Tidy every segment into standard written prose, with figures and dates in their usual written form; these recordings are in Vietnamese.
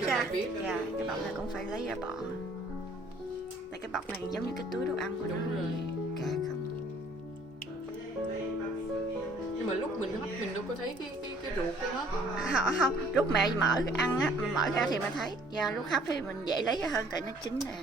lấy cho ra. mẹ biết. Dạ, cái bọc này cũng phải lấy ra bỏ. Tại cái bọc này giống như cái túi đồ ăn của nó. Đúng rồi. Cả không. Nhưng mà lúc mình hấp mình đâu có thấy cái ruột của nó. Không, lúc mẹ mở ăn á, mình mở ra thì mình thấy. Và lúc hấp thì mình dễ lấy ra hơn tại nó chín nè.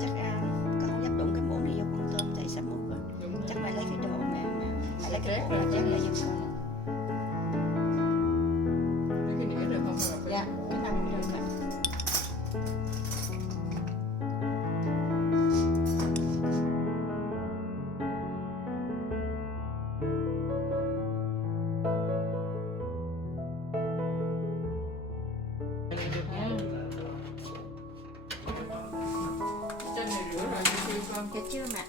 Chắc con không dám đụng cái muỗng này vô con tôm tại sắp mút rồi. Chắc mày lấy cái đồ mẹ lấy cái muỗng mà chén lại giùm con. Lấy cái nĩa được không? Dạ, cái năng được nè. Được nha. Chân này rửa rồi chưa con? Dạ chưa mà.